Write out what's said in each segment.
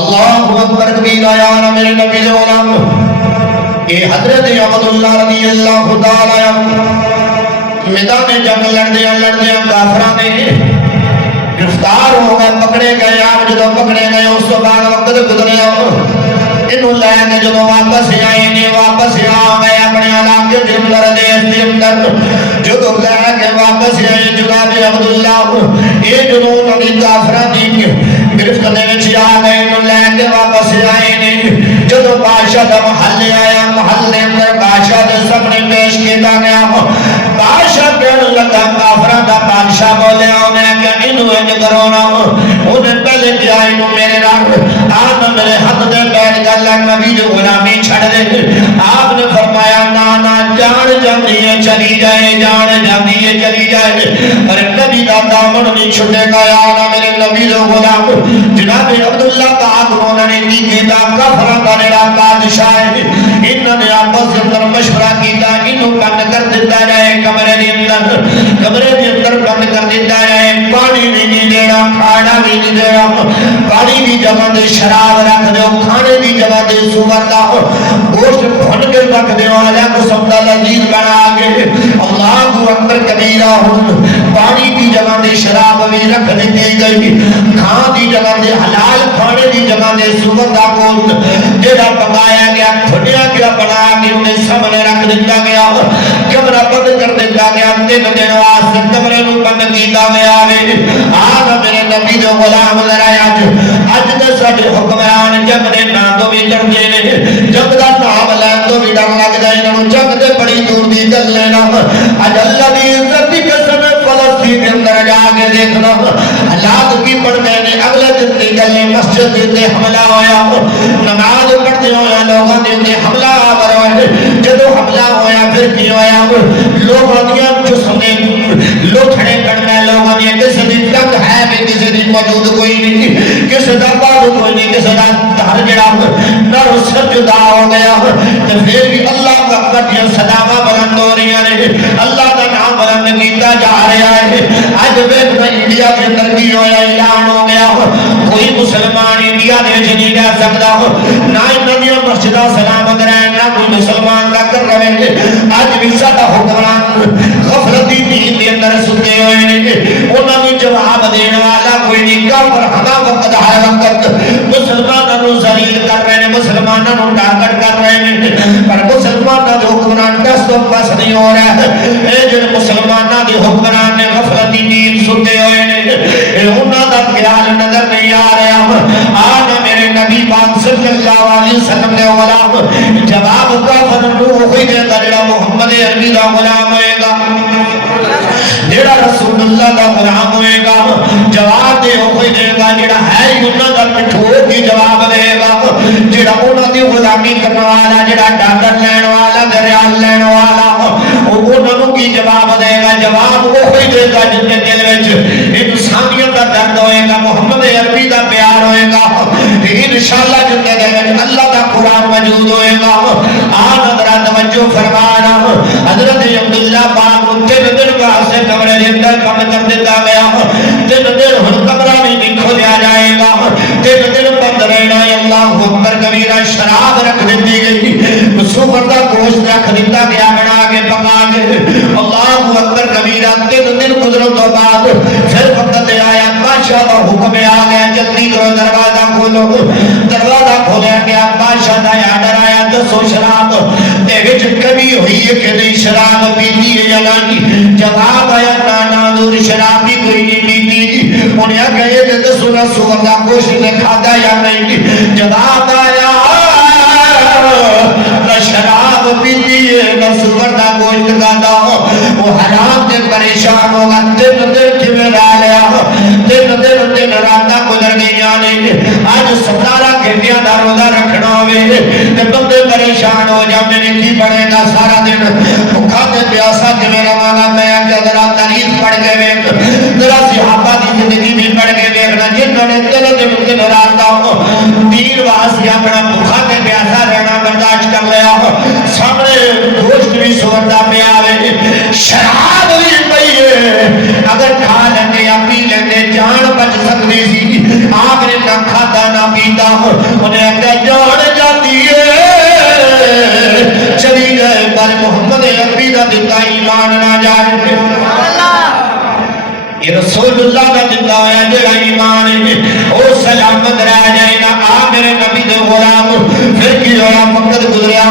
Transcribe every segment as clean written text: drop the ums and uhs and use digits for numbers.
اللہ اکبر کبیرہ یا میرے نبی غلام یہ حضرت عبداللہ رضی اللہ تعالیٰ میدان جنگ لڑدیاں کافراں نے گرفتار ہو گئے، پکڑے گئے۔ آپ جدو پکڑے گئے اس تو بعد وقت گزریا، انہوں لے کے جدو واپس آئے نے، واپس آ گئے اپنے علاقے کے اندر، دیش کے اندر جدو لے کے واپس آئے جناب عبداللہ یہ جدو انہوں نے کافراں دی گرفت دے وچ آ گئے، انہوں لے کے واپس آئے نے۔ جدو بادشاہ دا محل آیا، محل دے اندر بادشاہ دے سامنے پیش کیتا گیا، بادشاہ کہنے لگا کافراں دا بادشاہ بولیا انہیں کہ انہوں انج کرو نا، انہیں پہلے کیا انہوں میرے نام آپ میرے حد دے بیٹھ گل نبی جو غلامی چھڑ دے۔ آپ نے فرمایا نا جان جاندی ہے چلی جائے، جان جاندی ہے چلی جائے، پر نبی دا دامن نہیں چھٹے گا یا نا میرے نبی جو غلام جناب عبداللہ پاک انہوں نے کی کیتا کافران دا نیرا بادشاہ ہے، انہوں نے آپس اندر مشورہ کیتا انہوں بند کر دیتا جائے کمرے دی اندر، کمرے دی اندر بند کر دیتا جائے، پانی نہیں دینا، کھانا بھی نہیں دینا، پانی دی جگہ دے شراب رکھ دو، کھانے دی جگہ دے سوگر لاؤ، گوشت بھن کے رکھ دو، آلہ قسم دا لذیذ بنا کے اللہ اکبر کبیرہ ہوں، پانی دی جگہ دے شراب بھی رکھ دیتی گئی، کھان دی جگہ دے حلال کھانے دی جگہ دے سوگر دا گوشت جیڑا پکایا گیا پھٹیا گیا بنا کے انہیں سامنے رکھ دیتا گیا، کمرہ بند کر دیتا گیا، 3 دن واسطے کمرے نو بند کیتا گیا ہے۔ آج میرے نبی جو غلام ذرا اج دے ساڈے حکمران جنگ دے نام تو بھی ڈردے نے، جنگ دا نام لین تو بھی ڈر لگدا ہے، انہاں جنگ دے بڑی دور دی گل لینا، اج اللہ دی عزت دی قسم فلسطین دے اندر جا کے دیکھنا حالات کی پڑ گئے نے۔ اگلے دن دی گل مسجد دے حملہ ہویا، نماز پڑھتے ہوئے لوگوں دے حملہ آور ہوئے، جدو حملہ ہویا پھر کی ہویا لوگوں دیاں جسمیں لوٹھڑے کرنا، لوگوں دیاں کسی دی تک ہے بھی کسی دی موجود کوئی نہیں، کسی دا بارو کوئی نہیں، کسی دا دھر جڑا نہ سر جدا ہو گیا، تو پھر بھی اللہ کا اکبر صداوہ بلند ہو رہی ہیں، اللہ کا نام بلند کیتا جا رہا ہے۔ آج ویکھنا انڈیا کے اندر کی ہویا اعلان ہو گیا، کوئی مسلمان انڈیا دے وچ نہیں رہ سکتا، نہ انہاں مسجداں سلامت رہن، نہ کوئی مسلمان کا کر رہے۔ آج بھی ساڈا حکمران غفلتی نیند دے اندر ستے ہوئے نے، انہاں نوں جواب دینے والا کوئی نہیں، کافر ہما وقت ہر وقت مسلمانوں نوں ذلیل کر رہے ہیں، مسلمانوں نوں ٹارگٹ کر رہے ہیں، پر مسلمانوں دے حکمران دس تو بس نہیں ہو رہا ہے۔ اے جو مسلمانوں دے حکمران نے غفلتی نیند ستے ہوئے نے، انہاں دا خیال نظر نہیں آ رہا۔ آج میرے نبی پاک صلی اللہ علیہ وسلم نے غلام جواب کافر نوں وہی دے گا جڑا محمد عربی دا غلام ہوئے گا، جڑا رسول اللہ دا غلام ہوئے گا، جواب دے ہوئی دے گا، جڑا ہے انہاں دا پٹھو کی جواب دے گا، جڑا انہاں دی غلامی کرنے والا، جڑا ڈاکٹر لین والا، دریال لین والا، انہاں کی جواب دے گا، جواب وہی دے گا جن کے دل وچ انسانیت دا درد ہوئے گا، محمد عربی دا پیار ہوئے گا، انشاءاللہ جن کے دل وچ اللہ دا قرآن موجود ہوئے گا۔ آن حضرت توجہ فرمانا، حضرت عبداللہ پاک 3 دن واسطے کمرے دے اندر بند کر دیتا گیا، 3 دن ہن کمرہ بھی نہیں کھولیا جائے گا، 3 دن بند رہنا ہے۔ اللہ اکبر کبیرہ شراب رکھ دیتی گئی، سوگر دا گوشت رکھ دیتا گیا بنا کے پکا کے، اللہ اکبر کبیرہ 3 دن گزروں تو بعد پھر وقت آیا، بادشاہ کا حکم آ گیا، جلدی کرو دروازہ کھولو، دروازہ کھولیا گیا، بادشاہ دا آرڈر آیا، دسو شراب دے وچ کمی ہوئی ہے کہ نہیں، شراب پیتی ہے یا نہیں؟ جواب آیا نانا دور شراب بھی کوئی نہیں پیتی، انہیں کہے کہ دسو نہ سور دا گوشت نے کھادا یا نہیں؟ جواب آیا نہ شراب پیتی ہے نہ سور دا گوشت کھادا، وہ حرام سے پریشان ہوگا، 3 دن کیویں رہ لیا، 3 دن راتاں گزر گئیاں نے، آج 17 گھنٹیاں دا روزہ رکھنا ہوئے تے بندے پریشان ہو جاندے نے، کی بنے گا سارا دن بھوکا تے پیاسا کیویں رہواں گا؟ میں کہ ذرا تاریخ پڑھ کے ویکھ، ذرا صحابہ دی زندگی بھی پڑھ کے ویکھنا، جنہوں نے 3 دن راتاں دین واسطے اپنا بھوکا تے پیاسا رہنا برداشت کر لیا، سامنے گوشت بھی سور دا پیا ہوئے، شراب بھی پئی ہے، اگر کھا لیں یا پی لیں جان بچ سکتی سی، آپ نے نہ کھاتا نہ پیتا، غلام انہیں اگر جان جاتی ہے چلی گئے پر محمد عربی دا دیتا ایمان نہ جائے یہ رسول اللہ کا دیتا ہے جڑا ایمان ہے او سلامت رہ جائے نا آ میرے نبی دے غلام پھر کی ہوا وقت گزریا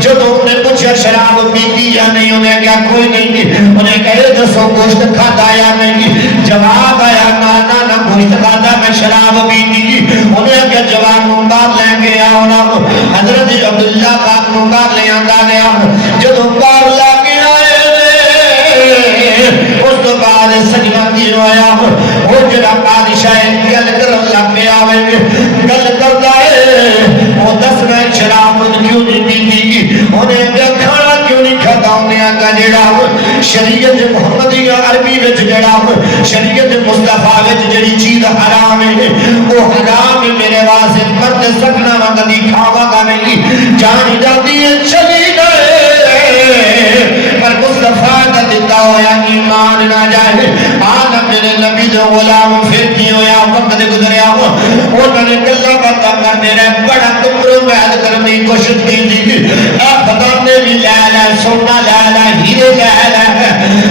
جب انہیں پوچھا شراب پیتی یا نہیں انہیں کہا کوئی نہیں انہیں کہا دسو گوشت کھاتا یا نہیں جواب آیا نانا نہ گوشت کھاتا میں شراب پیتی انہیں کہا جواب ممبار لے گیا حضرت عبداللہ پاک ممبار لے آندا گیا جب ممبار لے گیا اس تو بعد سجنہ کی رویا وہ جڑا بادشاہ گل کرن لگ پیا گل کردا ہے وہ دسنا شراب کیوں نہیں پیتی انہیں کھانا کیوں نہیں کھاتا انہیں کا جڑا شریعت محمدیہ عربی وچ جڑا شریعت مصطفیٰ وچ جڑی چیز حرام ہے وہ حرام ہے میرے واسطے مرد سکنا وا کبھی کھاوا گا نہیں جان جاتی ہے چلی گئے پر مصطفیٰ کا دیتا ہویا ایمان نہ جائے آنا میرے نبی جو غلام پھر کی ہویا وقت گزریا انہوں نے کلہ بتا کرنے رہے بڑا کمرو بیعد کرنے کی کوشش کی تھی اے بدانے بھی لے لے سونا لے لے ہیرے لے لے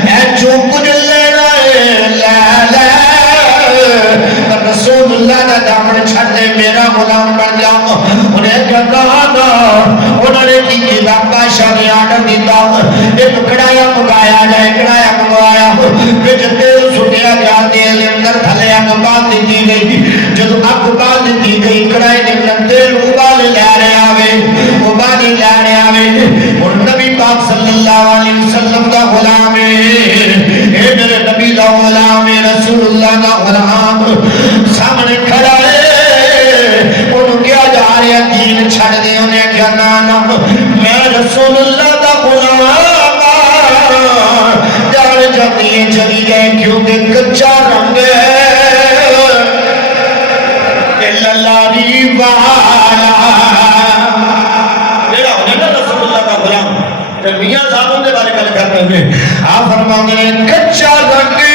اے جو کچھ لینا ہے لے لے رسول اللہ نے دامن چھڑ دے میرا غلام بن جاؤ انہیں کہا انہوں نے کی کتاب بادشاہ نے آرڈر دیتا ایک کڑایا منگایا جائے کڑایا منگوایا کچھ تیل سٹیا گیا تیل اندر تھلے اگ بال دیتی گئی جب اگ بال دیتی گئی کڑائی نے تیل ابال لے رہے آوے اور نبی پاک صلی اللہ علیہ وسلم کا غلام ہے اے میرے نبی کا غلام ہے رسول اللہ کا غلام سامنے کھڑا ہے انہوں کیا جا رہے ہیں دین چھڑ دے انہیں کیا نانا میں رسول اللہ کا غلام جان جاتی ہیں چلی گئے کیونکہ کچھا رنگ ہے اللہ ریوالا میرا ہونے نا رسول اللہ کا غلام میاں صاحبوں کے بارے میں کر رہے ہیں آپ فرماتے ہیں کچھا رنگ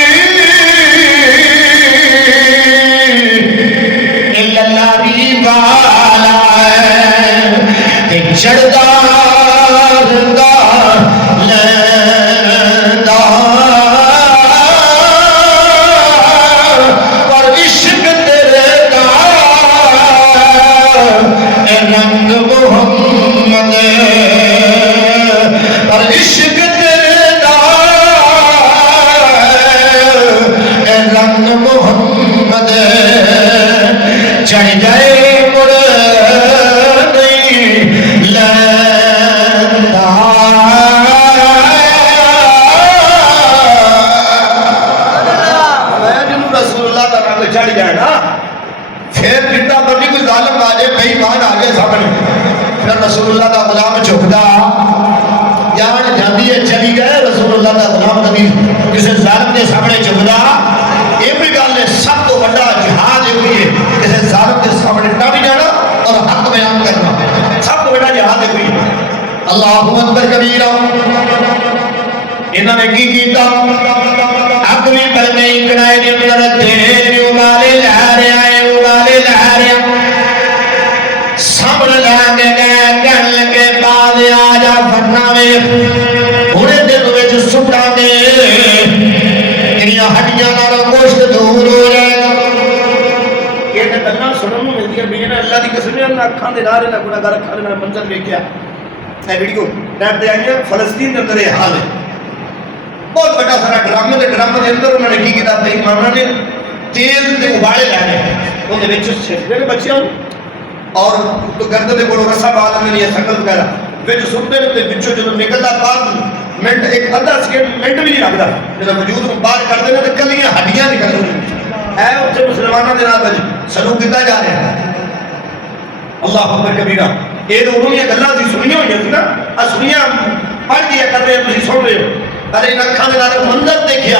اللہ ریوالا چڑھتا رنگا لیندہ اور عشق تیرے دا اے رنگ محمد اور عشق تیرے دا اے رنگ محمد چڑھ جائے مڑ چڑھ جائے نا پھر جتنا مرضی کوئی ظالم آ جائے بے ایمان آ گئے سامنے پھر رسول اللہ کا غلام جھکدا جان جاتی ہے چلی گئے رسول اللہ کا غلام کبھی کسی ظالم کے سامنے جھکدا یہ بھی گل ہے سب تو بڑا جہاد یہ ہے کسی ظالم کے سامنے ٹر جانا اور حق بیان کرنا سب تو بڑا جہاد یہ ہے اللہ اکبر کبیرہ انہوں نے کی کیتا اگلی پل میں اکڑائے دن لڑتے ابالے لہرے آئے سامنے لگے گئے کہنے لگے بعد آجا پھٹنا میں انہیں دن وچ سٹا دے انہیں ہڈیاں نارا گوشت دور ہو جائے گا یہ گلاں سنن نوں ملدی ہیں اللہ دی قسم ہے اللہ اکھاں دے نارے نہ گناہگار اکھاں دے منظر ویکھیا اے ویڈیو نیٹ تے آئی ہے فلسطین دے اندر یہ حال ہے بہت بڑا سارا ڈرامے دے اندر انہوں نے کی کیتا بے ایماناں نے تیل دے ابالے لانے انہوں نے چھٹے نے بچیاں اور گردے دے کولوں رسا بال اندر یہ سکل وغیرہ وچ سٹنے تے وچوں جدوں نکلدا بعد منٹ ایک آدھا سیکنڈ منٹ بھی نہیں لگدا جدوں وجود نوں باہر کردے نے تے کلیاں ہڈیاں نکل رہی اے اوتھے مسلماناں دے نال وچ سلوک کیتا جا رہا ہے اللہ اکبر کبیرہ یہ تو انہوں نے گلاں سی سنیاں ہوئیاں سی نا سنیاں پڑھ کے کر رہے تسی سن رہے ہو ارے ان اکھاں دے نال منظر دیکھیا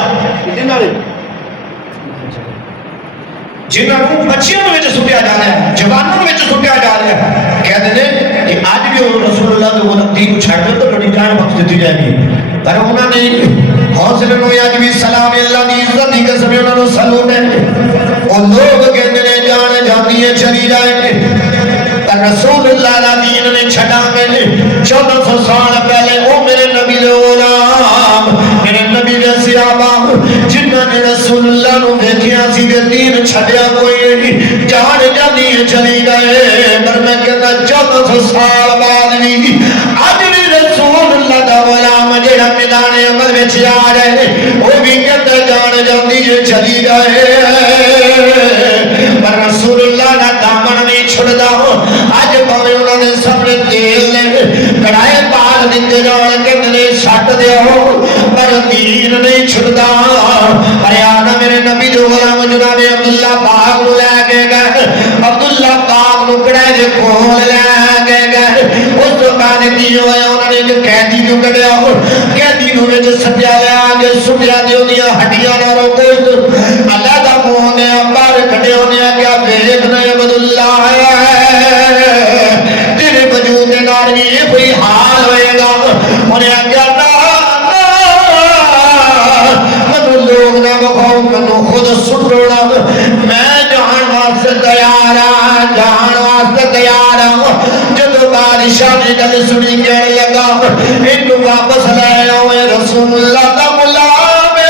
جنہاں نوں بچیاں وچ سٹیا جا رہا ہے جواناں وچ سٹیا جا رہا ہے کہتے ہیں کہ اج بھی رسول اللہ دے وہ دین چھڈ دے تو بڑی جان بخش دتی جائے گی پر انہوں نے حوصلے نوں اج بھی سلام اللہ دی عزت دی قسم انہوں نے سلوٹ ہے اور لوگ کہتے ہیں جان جاتی جلدی چلی جائے رسول اللہ دا دین نے چھڑا گے 1400 سال پہلے او میرے نبی دے غلام میرے نبی دے صحابہ جنہاں نے رسول اللہ نو دیکھیا سی دے دین چھڈیا کوئی نہیں جان جلدی چلی گئے پر میں کہتا 1400 سال بعد بھی اج بھی رسول اللہ دا غلام جڑا میدان عمل وچ آ رہے او بھی کہتا جان جلدی چلی گئے پر رسول اللہ دا دامن نہیں چھڑدا آج پاوے انہوں نے سامنے تیل نے کڑھائے پال دیتے جان کے دلے سٹ دیو پر دین نہیں چھڑدا پر آنا میرے نبی جو غلام جناب عبداللہ پاک نو لے کے گئے عبداللہ پاک نو کڑھائے دے کھول لے کے گئے اس تو کہنے کی ہوئے انہوں نے جو قیدی نو کڑھیا قیدی نو جو سٹیا لے آگے سٹیا دیو دیا ہڈیاں نہ رو گوشت اللہ دا موہ نے بار کھڑے ہونے کیا دیکھنا عبداللہ تیرے وجود نال یہ کوئی حال ہوئے گا انہیں کیا منو لوگ نہ بکھاؤ منو خود سٹوڑا میں جان واسطے تیار ہاں جان واسطے تیار ہاں جب بادشاہ نے گل سنی کہنے لگا انو واپس لے آؤ رسول اللہ دا غلام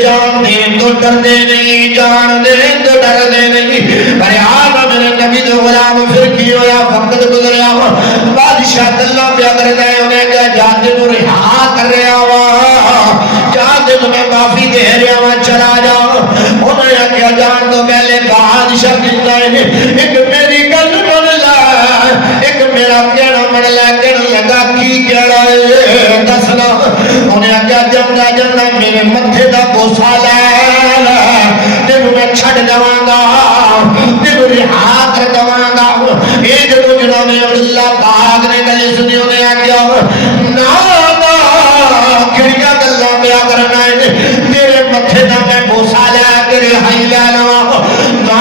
جان دے تو ڈر دے نہیں جان دے تو ڈر دے نہیں پر آنا میرے نبی دے غلام پھر کی ہویا وقت گزریا بادشاہ اللہ پہ اگر دے انہیں کہا جاتے نو رہا کر رہا ہوا جاتے تمہیں معافی دے رہا ہوا چلا جاؤ انہیں کہا جان تو پہلے بادشاہ کہتا ہے ایک میری گل من لا ایک میرا کہنا من لا کہنا لگا کی کہنا ہے دسنا انہیں کہا جمنا جمنا میرے متھے دا بوسا لے تینو میں چھڑ جواں گا تینو رہا کر جواں گا اے جدو جنہوں نے عبداللہ پاک نے گلے سنی انہیں آگیا نا کھڑیا گلہ پہ آگرنا ہے تیرے متھے دا میں بوسا لے کے رہائی لے لوا نا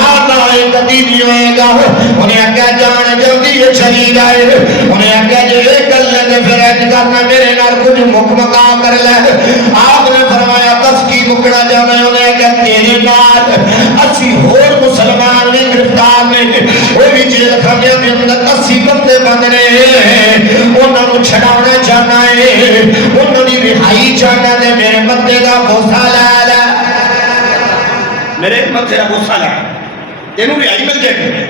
ایک دیدی ہوئے گا انہیں آگیا جان جلدی یہ چلی جائے انہیں آگیا جو ایک گلے نے پھر ایج کرنا میرے نار کچھ مکمکا کر لے آپ نے فرمایا کس کی مکڑا جانا ہے انہیں آگیا تیرے نار اسی ہور مسلمان نے گرفتار نے وہ بھی جیل خانے میں اندر 80 بندے بند رہے ہیں انہوں نے چھڑانا چاہنا ہے انہوں نے رہائی چاہنا ہے میرے مدے دا بوسا لالا میرے مدے دا بوسا لالا تینوں رہائی مل جائے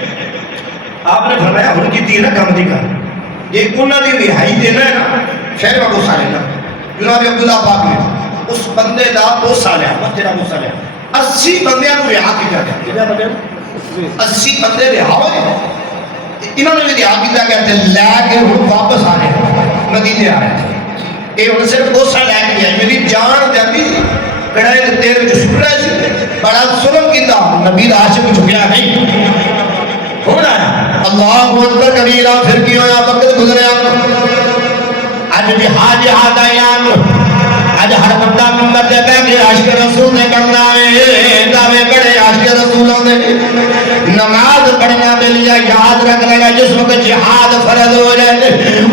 آپ نے فرمایا ان کی تیرہ کم دی کر یہ انہوں نے رہائی دینا ہے نا شہر کا بوسا لینا جناب عبداللہ پاک نے اس بندے دا بوسا لیا مدے دا بوسا لیا 80 بندیاں نو رہا کیا گیا کتنا بندے 80 بندے رہا ہوئے انہوں نے بھی رہا کیا گیا تھے لے کے ہوں واپس آ رہے مدینے آ رہے تھے یہ ان سے بوسا لے کے گیا میری جان جاتی کڑھائے تیرے جو سن رہے سے بڑا سلم کی تھا نبی عاشق جھکیا نہیں ہونا ہے اللہ اکبر کبیرہ پھر کیوں یا وقت گزریا آج بھی حاجہ دیان آج ہر بندہ ممبر دے بیٹھے عاشق رسول نے کرنا ہے دعوے بڑے عاشق رسولوں نے نماز پڑھنا میں لیا یاد رکھ لگا جس وقت جہاد فرض ہو جائے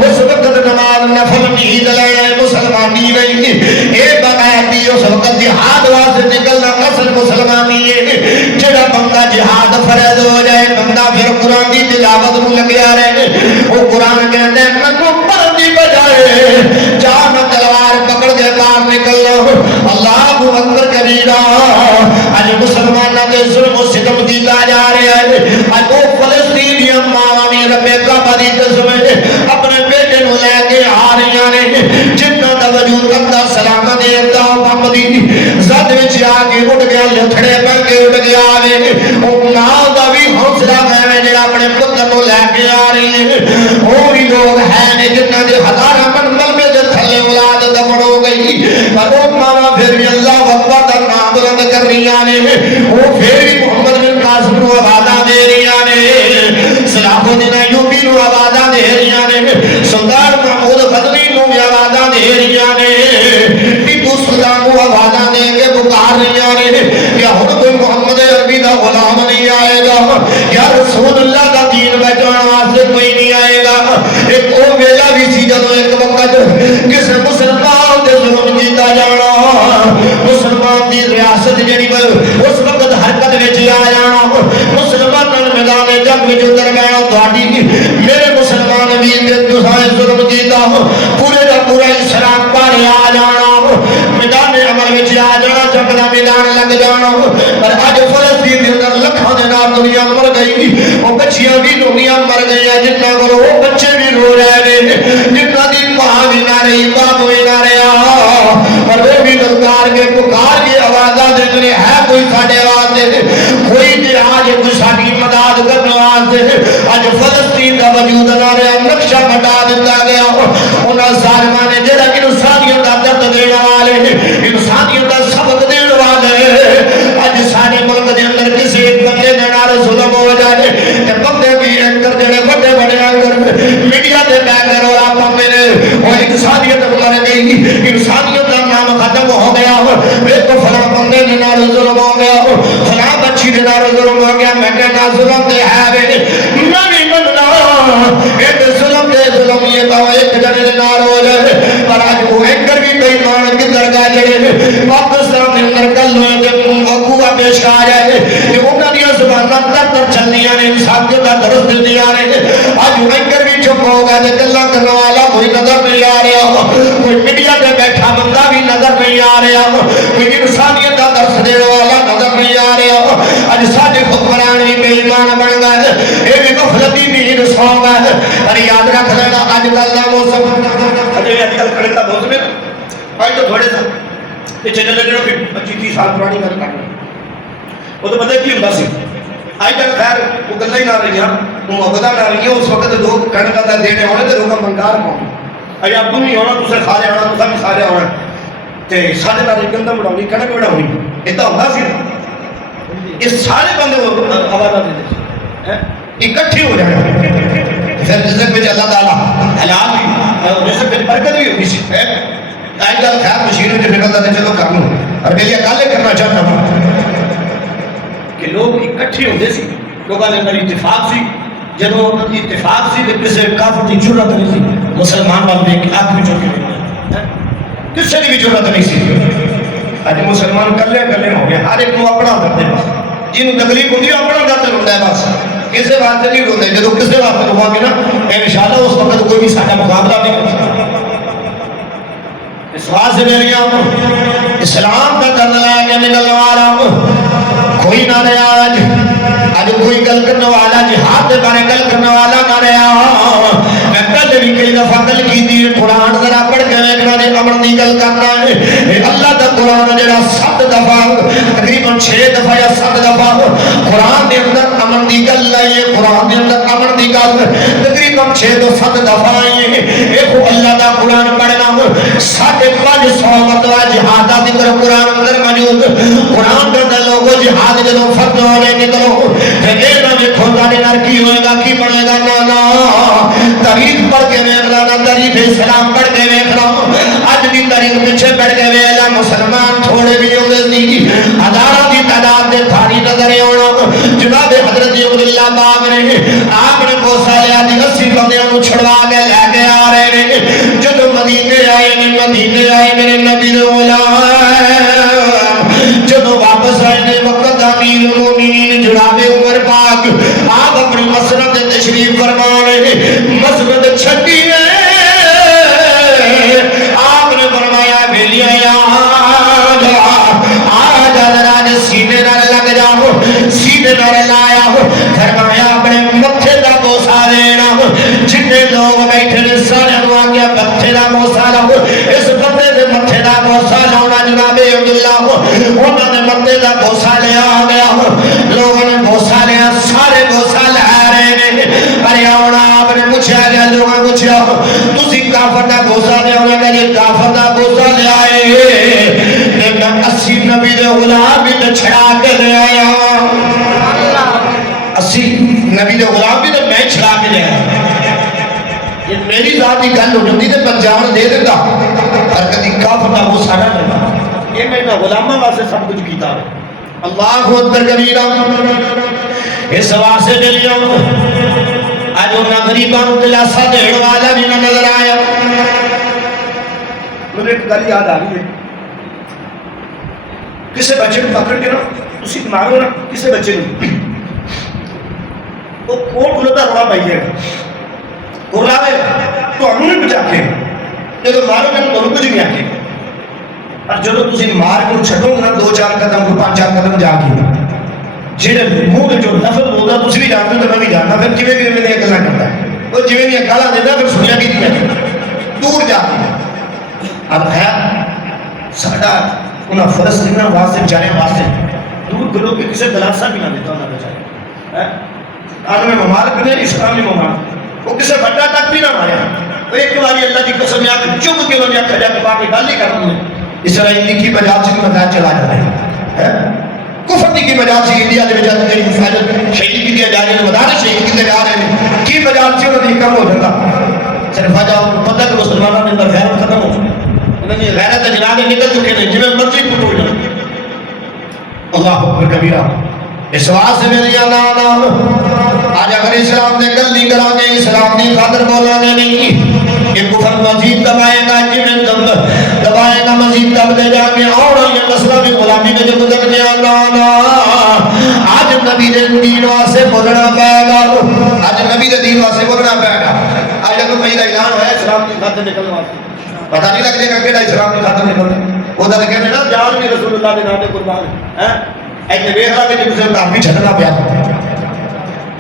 اس وقت نماز نفل نیند لے مسلمانی نہیں اے بغیرتی اس وقت جہاد واسطے نکلنا اصل مسلمانی ہے جڑا بندہ جہاد فرض ہو جائے بندہ پھر قرآن کی تلاوت میں لگیا رہے وہ قرآن کہتے ہیں منو پڑھنے بجائے جان تلوار پکڑ کے باہر نکل لو اللہ اکبر کبیرہ آج مسلمانہ کے ظلم و ستم دیتا جا رہا ہے آج وہ فلسطینی امامی رب کعبہ سمجھے اپنے بیٹے نو لے کے آ رہی ہیں جنہ دا وجود کندہ سلامہ دیتا محمد زد وچ آگے اٹھ گیا لتھڑے پر کے اٹھ گیا آگے وہ ماں دا بھی حوصلہ میں جڑا اپنے پتر نو لے کے آ رہی ہیں وہ بھی لوگ ہیں جنہ دے ہزارہ منزل میں جو تھلے اولاد دفن ہو گئی پر وہ ماما پھر بھی اللہ اکبر کا نام بلند کر رہی آنے وہ پھر بھی محمد بن قاسم نو آوازہ دے رہی آنے صلاح الدین ایوبی نو آوازہ دے رہی آنے سلطان محمود غزنی نو آوازہ دے رہی آنے ٹیپو سلطان کو آوازہ دے کے پکار رہی آنے یا ہن کوئی محمد عربی دا غلام نہیں آئے گا یا رسول اللہ کا دین بچانا واسطے کوئی نہیں آئے گا ایک او ویلا بھی سی جدو ایک وقت کس مسلمان دے ظلم جیتا جانا مسلمان دی ریاست جڑی اس وقت حرکت وچ میں جو درمیان تھوڑی میرے مسلمان ویر دے تسائیں ظلم کیتا پورے دا پورا اسلام پارے آ جانا میدان عمل میں آ جانا جنگ دا میدان لگ جانا پر اج فلسطین دے اندر لکھاں دے نال دنیا مر گئی وہ بچیاں بھی دنیا مر گئی جتنا کرو وہ بچے بھی رو رہے ہیں جتنا دی ماں بھی نہ رہی باپ بھی نہ رہا پر وہ بھی دلکار کے پکار کے آوازاں دے ہے کوئی ساڈے واسطے کوئی جہاز کوئی ساڈی مدد کرنے واسطے اج فلسطین کا وجود نہ رہا نقشہ بتا دیتا گیا انہاں ظالماں نے جڑا انسانیت دا درد دین والے انسانیت دا سبق دین والے اج سارے ملک دے اندر کسی ایک بندے دے نال ظلم ہو جائے تے بندے بھی اینکر جڑے بڑے بڑے اینکر میڈیا تے بیٹھ کے رولا پاندے نے او انسانیت مر گئی انسانیت دا نام ختم ہو گیا ایک فلاں بندے دے نال ظلم ہو گیا فلاں بچی دے نال ظلم ہو گیا میں کہنا ظلم تے ہے وے میں نہیں مننا ایک ظلم دے ظلم یہ تو ایک جنے دے نال ہو جائے پر اج وہ اینکر بھی کئی مان کدھر گئے جڑے پاکستان دے اندر کل ہوئے تے وقوع پیش آ جائے کہ انہاں دی زباناں تر چلنیاں نے انسانیت دا درس دیندیاں نے اج اینکر بھی چپ ہو گئے تے گلاں کرنے والا کوئی نظر نہیں آ رہا کوئی میڈیا تے بیٹھا بندہ بھی نظر نہیں آ رہا کوئی انسانیت دا درس دینے والا نظر نہیں آ رہا اج ساڈے حکمران بھی بے ایمان بن گئے اے بھی غفلتی نیند سو گئے پر یاد رکھ لینا اج کل دا موسم اج کل کڑے دا موسم ہے اج تو تھوڑے سا پیچھے چلے جڑو کہ 25 سال پرانی گل کرنا وہ تو پتہ کی ہوندا سی اج تک خیر وہ گلاں ہی نہ رہیاں محبت نہ رہی اس وقت لوگ کڑکا دا دینے ہونے تے لوگ منگار پاؤں اج اب بھی ہونا تسے کھا لے ہونا تسا بھی کھا لے ہونا تے سارے نال گندم بڑھاونی کڑک بڑھاونی اے تا ہوندا سی یہ سارے بندے آواز دے ہیں اکٹھے ہو جانے پھر رزق میں اللہ تعالیٰ حلال بھی رزق میں برکت بھی ہوگی سی آج کل خیر مشینوں جو نکلتا تھا چلو کر لوں اور میں یہ کالے کرنا چاہتا ہوں کہ لوگ اکٹھے ہوتے سی لوگوں نے میری اتفاق سی جب اتفاق سی کہ کسی کافر کی ضرورت نہیں سی مسلمان والے کی آنکھ بھی چوکی کسی کی بھی ضرورت نہیں سی آج مسلمان کلے کلے ہو گئے ہر ایک کو اپنا کرتے بس جن تکلیف ہوتی ہے اپنا جاتے روتا ہے بس کسی واسطے نہیں روتے جب کسی واسطے روا گے نا انشاءاللہ اس وقت کوئی بھی ساڈا مقابلہ نہیں اس واسطے میری اسلام کا کرنا ہے کہ نکلنے والا کوئی نہ رہا آج کوئی گل کرنے والا جہاد دے بارے گل کرنے والا نہ رہا میں کل بھی کئی دفعہ گل کی دی قرآن ذرا پڑھ کے ایکنا نے امن دی گل کرنا ہے اللہ دا قرآن جڑا 7 دفعہ تقریباً 6 دفعہ یا 7 دفعہ قرآن دے اندر امن دی گل ہے قرآن دے اندر امن دی گل تقریباً 6 تو 7 دفعہ ہے ایک اللہ دا قرآن پڑھنا 550 مرتبہ جہاد دا ذکر قرآن اندر موجود قرآن دے اندر لوگوں جہاد جدوں فرض ہونے نکلو پھر یہ نہ دیکھو تاڑے نار کی ہوئے گا کی پڑھے گا نا تاریخ پڑھ کے ویکھنا نہ تاریخ اسلام پڑھ کے ویکھنا اج بھی تاریخ پیچھے پڑھ کے ویلا مسلمان تھوڑے بھی ہوندے سی ہزاراں دی تعداد دے تھاری نظر آنا جناب حضرت عبداللہ پاک نے آپ نے بوسا لیا دی 80 بندیاں نوں چھڑوا کے لے کے آ رہے نے جدوں مدینے آئے میرے نبی دے غلام جدوں واپس آئے نے وقت امیر المومنین جناب عمر پاک آپ اپنی مسجد تشریف فرما رہے مسجد چھٹی ہے آپ نے فرمایا بیلیا آج ذرا سینے نہ لگ جاؤ سینے نہ لایا فرمایا اپنے متھے دا بوسا دینا جتنے لوگ بیٹھے نے سارے نوں آگیا متھے دا بوسا لاؤ اس بندے دے متھے دا بوسا لاؤنا جناب عبداللہ انہوں نے متھے دا بوسا لیا گیا لوگوں نے بوسا لیا سارے بوسا لے رہے نے ارے آنا آپ نے پوچھا گیا لوگوں نے پوچھا تسی کافر دا بوسا لیا انہوں نے کہا کافر دا بوسا لے آئے لیکن 80 نبی دے غلام بھی تو چھڑا کے لے آیا 80 نبی دے غلام بھی تو میں چھڑا کے لے آیا یہ میری ذاتی گل ہو جاتی تے پنجان دے دیتا پر کدی کافر دا بوسا نہ لینا یہ میں نے غلامہ واسطے سب کچھ کیتا ہے اللہ اکبر کبیرہ اس واسطے دے لیا آج انہاں غریبان دلاسا دین والا بھی نہ نظر آیا مجھے ایک گل یاد آ رہی ہے کسی بچے کو پکڑ کے نا اسی مارو نا کسی بچے کو وہ کوٹ کھلتا روڑا پائیے گا کھلاوے تو ہم نہیں بچا کے جب مارو گے تو کچھ نہیں آکے اور جب تسی مار کو چھٹو گے نا 2-4 قدم کو 5-4 قدم جا کے جیڑے منہ میں جو لفظ بولتا تسی بھی جانتے تو میں بھی جانتا پھر کیویں بھی میں گلاں کرتا ہے وہ جویں دی گالاں دیندا پھر سنیا کی نہیں دور جا کے اب ہے ساڈا انہاں فرض کرنا واسطے بچارے واسطے دور گلو کے کسے دلاسا بھی نہ دیتا انہاں بچارے آدمی ممالک نے اسلامی ممالک وہ کسے بڑا تک بھی نہ ماریا وہ ایک باری اللہ کی قسم یا کہ چپ کے انہوں نے کھجا کے باقی گل نہیں کرنا اسرائیلی کی مجال سے مدد چلا جاتے ہیں کفر کی مجال سے انڈیا دے وچ جڑی حفاظت شہید کی دیا جا رہی ہے مدارس شہید کی جا رہے ہیں کی مجال سے انہوں نے کم ہو جاتا صرف آجا پتہ کہ مسلمانوں نے اندر غیرت ختم ہو چکی انہوں نے غیرت جنابے نکل چکے ہیں جنہیں مرضی کٹ ہو جاتے اللہ اکبر کبیرہ اس واسطے میری آنا آج اگر اسلام نے گل نہیں کرا گے اسلام نے خاطر بولا گے نہیں یہ کفر مزید دبائے گا جنہیں دبائے گا مزید دب دے جا کے اور یہ مسئلہ بھی غلامی میں جو گزر گیا لانا آج نبی دین واسے بولنا پائے گا آج نبی دین واسے بولنا پائے گا آج اگر میرا اعلان ہوا ہے اسلام کی خاطر نکلنے واسطے پتہ نہیں لگ جائے گا کہ اسلام کی خاطر نکلنے وہ تو کہتے ہیں نا جان بھی رسول اللہ کے نام قربان ہے ایک ویکھ لا کہ جے کسے کافی چھڈنا پیا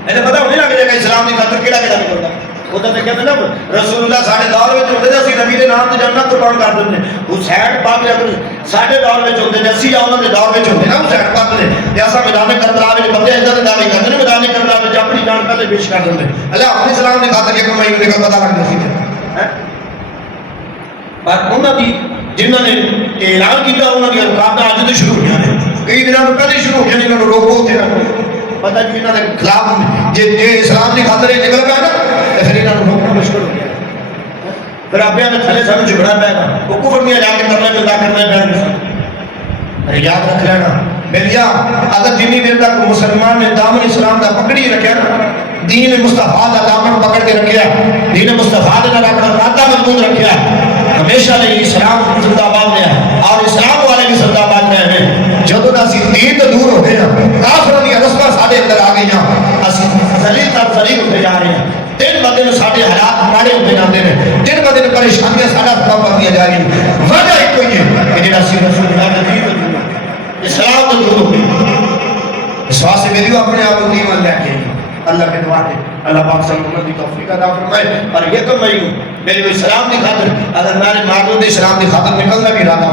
اینے پتہ نہیں لگ جائے گا اسلام دی خاطر کیڑا کیڑا نکلدا وہ تو کہتے ہیں نا رسول اللہ ساڈے دور وچ ہوندے تے اسی نبی دے نام تے جاننا قربان کر دندے حسین پاک اگر ساڈے دور وچ ہوندے تے اسی انہاں دے دور وچ ہوندے نا حسین پاک دے تے اساں میدان کربلا وچ بندے اندر دے دعوے کردے نے میدان کربلا وچ اپنی جان پہلے پیش کر دندے اللہ اپنے اسلام دی خاطر ایک مہینے کا پتہ لگ سی ہے پر انہاں دی جنہاں نے اعلان کیتا انہاں دی رکاوٹاں اج تو شروع ہو گئیں کئی دنوں تو پہلے شروع ہو گئے انہاں نوں روکو تے پتہ کہ انہاں دے خلاف جے اسلام دی خاطر نکل گیا نا تے پھر انہاں نوں روکنا مشکل ہو گیا پھر اپنے نے تھلے سانوں جھگڑا پے گا وہ کفر میں جا کے ترلے ملتا کرنا پے گا یاد رکھ لینا بھیا اگر جنی دیر تک مسلمان نے دامن اسلام دا پکڑی رکھیا نا دین مصطفیٰ دا دامن پکڑ کے رکھیا دین مصطفیٰ دا اپنا راتہ مضبوط رکھیا ہمیشہ لئے اسلام زندہ باد رہا اور اسلام والے بھی زندہ باد رہے ہیں جدو نہ سی دین تو دور ہوتے ہیں کافروں کی رسمہ ساڑھے اندر آگے جاؤں اسی ذلیل تر ذلیل ہوتے جا رہے ہیں دن بدے میں ساڑھے حالات مارے ہوتے جاتے ہیں دن بدے میں پریشانیاں ساڑھا سبب کر دیا جا رہی ہیں وجہ ایک کوئی ہے کہ جنہا سی رسول اللہ کا دین تو دور اسلام تو دور ہوتے اس واسطے میری اپنے آپ کو دیمان لے کے اللہ کے دعا دے اللہ پاک صلی اللہ علیہ توفیق عطا فرمائے اور یہ کم میں میرے اسلام دی خاطر اگر میرے معبود اسلام دی خاطر نکلنا بھی ارادہ